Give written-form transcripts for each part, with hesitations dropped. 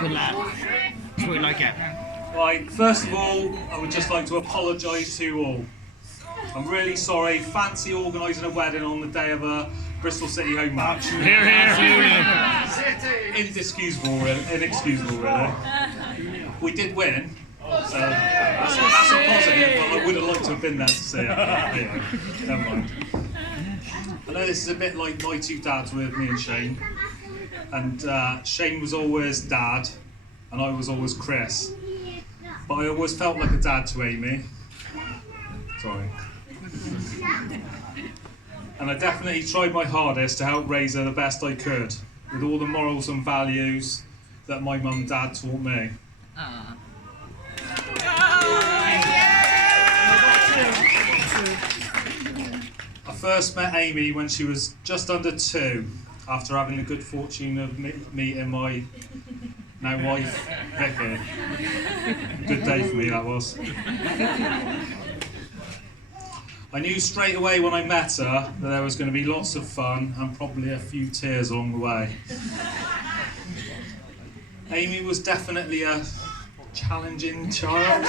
Good lad. That's what we like it. Right, first of all, I would just like to apologise to you all. I'm really sorry. Fancy organising a wedding on the day of a Bristol City home match. Here, here. Inexcusable, really. We did win, so that's a positive, but I would have liked to have been there to see it. But anyway, never mind. I know this is a bit like my two dads with me and Shane. And Shane was always Dad, and I was always Chris. But I always felt like a dad to Amy. Sorry. And I definitely tried my hardest to help raise her the best I could, with all the morals and values that my mum and dad taught me. I first met Amy when she was just under 2, after having the good fortune of meeting my now wife, Vicky. Good day for me, that was. I knew straight away when I met her that there was going to be lots of fun and probably a few tears along the way. Amy was definitely a challenging child.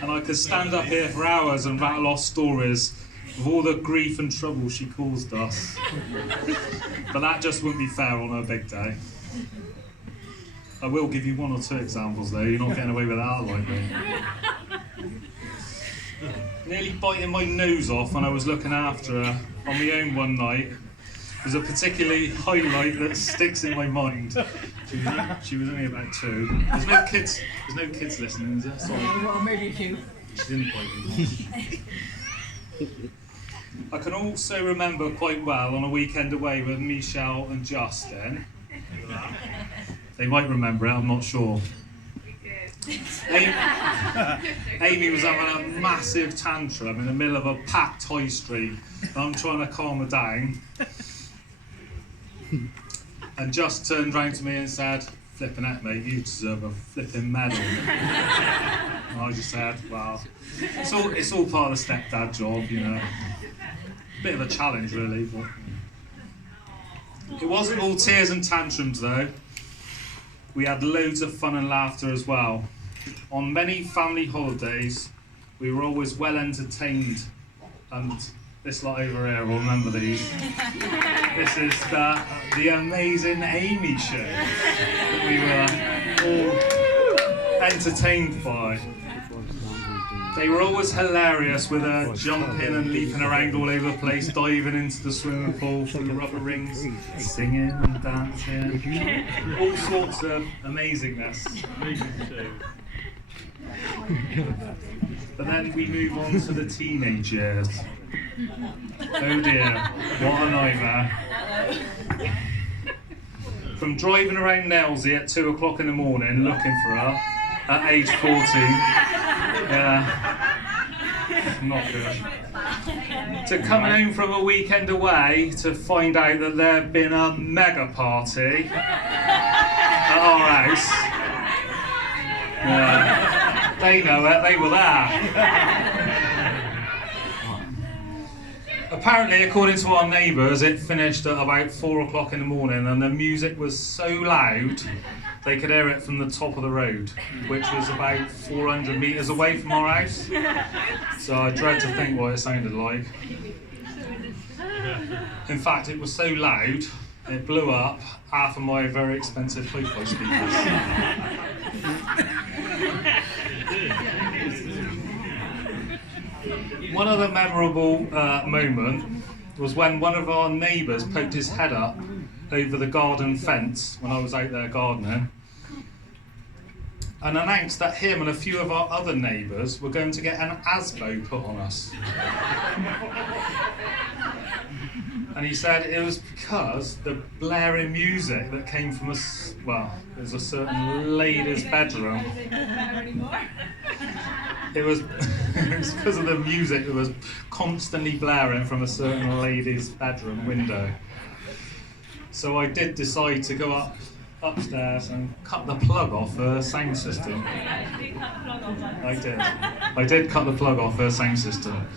And I could stand up here for hours and rattle off stories of all the grief and trouble she caused us. But that just wouldn't be fair on her big day. I will give you 1 or 2 examples though, you're not getting away with that like me. Nearly biting my nose off when I was looking after her on my own one night was a particularly highlight that sticks in my mind. She was only about 2. There's no kids listening, is there? Sorry. Well, maybe 2. She didn't bite me. I can also remember quite well on a weekend away with Michelle and Justin. They might remember it, I'm not sure. Amy was having a massive tantrum in the middle of a packed high street, and I'm trying to calm her down. And just turned round to me and said, "Flipping heck, mate, you deserve a flipping medal." And I just said, "Well, it's all part of the stepdad job, you know." Bit of a challenge, really. But it wasn't all tears and tantrums, though. We had loads of fun and laughter as well. On many family holidays, we were always well entertained. And this lot over here will remember these. This is the amazing Amy show that we were all entertained by. They were always hilarious with her jumping and leaping around all over the place, diving into the swimming pool full of rubber rings, singing and dancing, all sorts of amazingness. But then we move on to the teenage years. Oh dear, what a nightmare. From driving around Nelsey at 2 o'clock in the morning looking for her at age 14, not good. To coming home from a weekend away to find out that there'd been a mega party at our house. They know it, they were there. Apparently, according to our neighbours, it finished at about 4 o'clock in the morning and the music was so loud they could hear it from the top of the road, which was about 400 metres away from our house. So I dread to think what it sounded like. In fact, it was so loud, it blew up half of my very expensive hi-fi speakers. One other memorable moment was when one of our neighbours poked his head up over the garden fence when I was out there gardening and announced that him and a few of our other neighbours were going to get an ASBO put on us. And he said it was because the blaring music that came from it was a certain lady's bedroom. It was because of the music that was constantly blaring from a certain lady's bedroom window. So I did decide to go upstairs and cut the plug off her sound system. I did cut the plug off her sound system.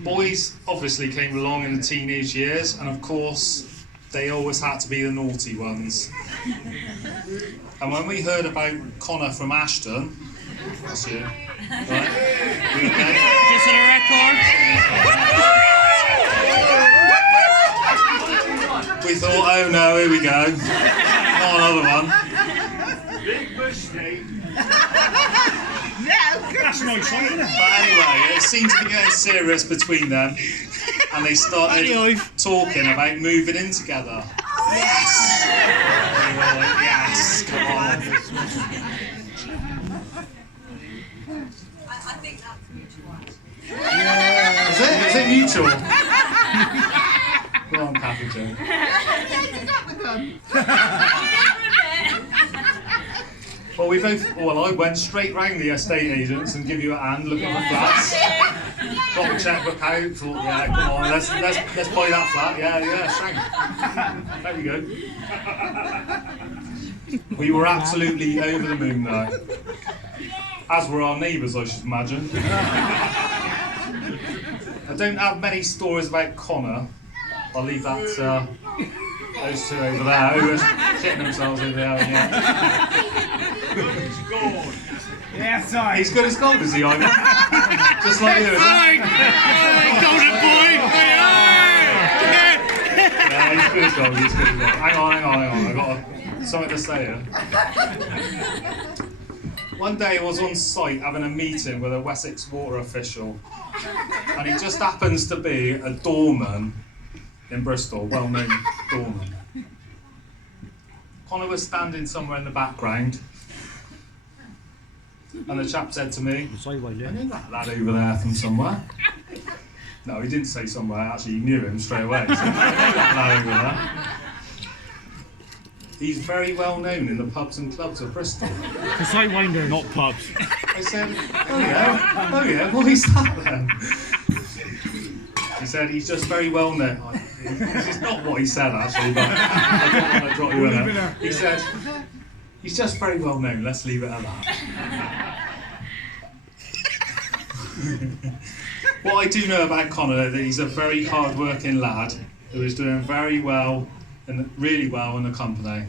Boys obviously came along in the teenage years, and of course they always had to be the naughty ones. And when we heard about Conor from Ashton, that's you, right? Just on a record. We thought, oh no, here we go. Not another one. Big mistake. That's nice, isn't it? But anyway, it seemed to be getting serious between them, and they started talking about moving in together. Yes! They were like, yes, come on. I think that's mutual. Is it? Is it mutual? Go on, Kathy Jo. Well, I went straight round the estate agents and give you a hand looking for flats. Got the checkbook out, thought, yeah, come on, let's buy that flat. Yeah, thank. There we go. We were absolutely over the moon though. As were our neighbours, I should imagine. I don't have many stories about Conor. I'll leave that to those two over there who are shitting themselves over there. Yeah, sorry. He's good as gold, is he, Ivan? Just like you, isn't he? Golden boy! Yeah, he's good as gold, he's good as gold. Hang on, I've got something to say here. One day I was on site having a meeting with a Wessex water official, and he just happens to be a doorman in Bristol, well-known doorman. Conor was standing somewhere in the background, and the chap said to me, I knew that lad over there from somewhere. No, he didn't say somewhere, actually he knew him straight away. He said, I know that lad over there. He's very well known in the pubs and clubs of Bristol. The Sidewinder, not pubs. I said, oh yeah, what is that then? He said, he's just very well known. This is not what he said actually, but I don't want to drop you in there. He said, he's just very well known, let's leave it at that. What I do know about Conor is that he's a very hard-working lad who is doing very well and really well in the company.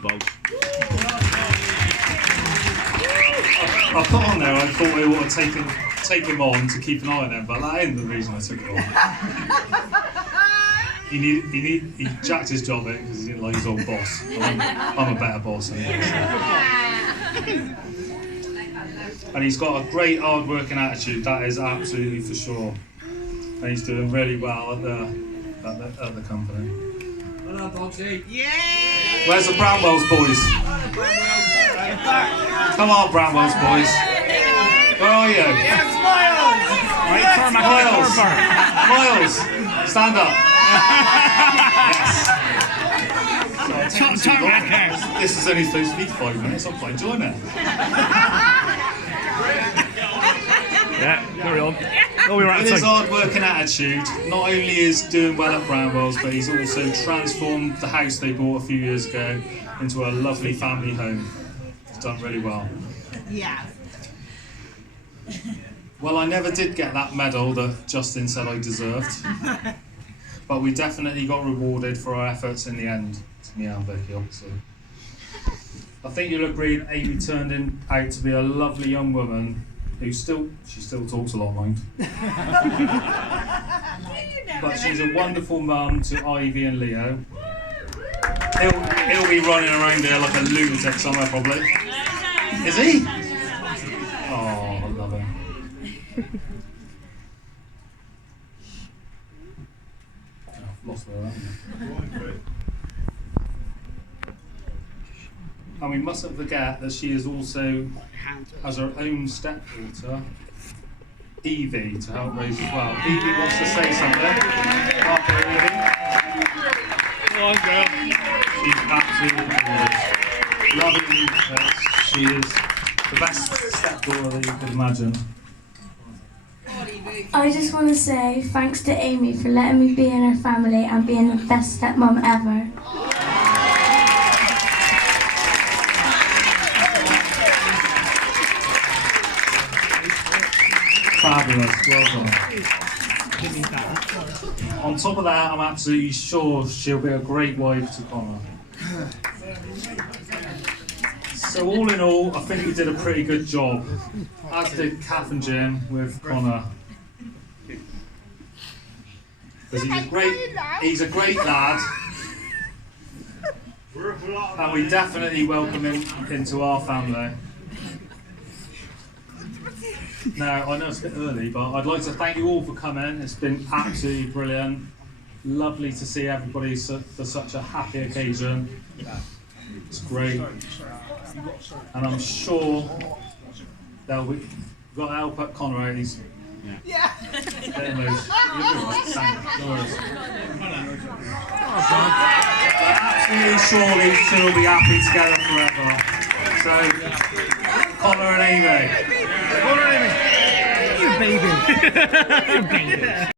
Bogs. I put on there, I thought we ought to take him on to keep an eye on him, but that ain't the reason I took it on. He jacked his job in because he didn't like his old boss. I'm a better boss anyway. So. And he's got a great hard-working attitude, that is absolutely for sure. And he's doing really well at the company. Well done, Bogsy. Yeah! Where's the Bramwells boys? Come on, Bramwells boys. Where are you? Yes, Miles! Miles, stand up. Yes. This is only supposed to be 5 minutes. I'm quite enjoying it. Yeah, carry on. Oh, we were With his hard-working attitude, not only is doing well at Bramwells, but he's also transformed the house they bought a few years ago into a lovely family home. He's done really well. Yeah. Well, I never did get that medal that Justin said I deserved, but we definitely got rewarded for our efforts in the end. Me and Vicky, obviously. I think you'll agree that Amy turned out to be a lovely young woman who still talks a lot, mind. But she's a wonderful mum to Ivy and Leo. He'll be running around here like a lunatic somewhere, probably. Is he? Oh, I love him. I've lost where that. And we mustn't forget that she is also has her own stepdaughter, Evie, to help raise as well. Evie wants to say something. After Evie. Come on, girl. She's absolutely gorgeous. Loving her. She is the best stepdaughter that you could imagine. I just want to say thanks to Amy for letting me be in her family and being the best stepmom ever. Fabulous, well done. On top of that, I'm absolutely sure she'll be a great wife to Conor. So all in all, I think we did a pretty good job, as did Kath and Jim with Conor. Because he's a great lad, and we definitely welcome him into our family. Now, I know it's a bit early, but I'd like to thank you all for coming. It's been absolutely brilliant. Lovely to see everybody for such a happy occasion. It's great. And I'm sure we've got to help up Conor out. He's getting loose. No worries. But absolutely sure these two will be happy together forever. So, Conor and Amiee. Conor Amiee. You baby. You baby.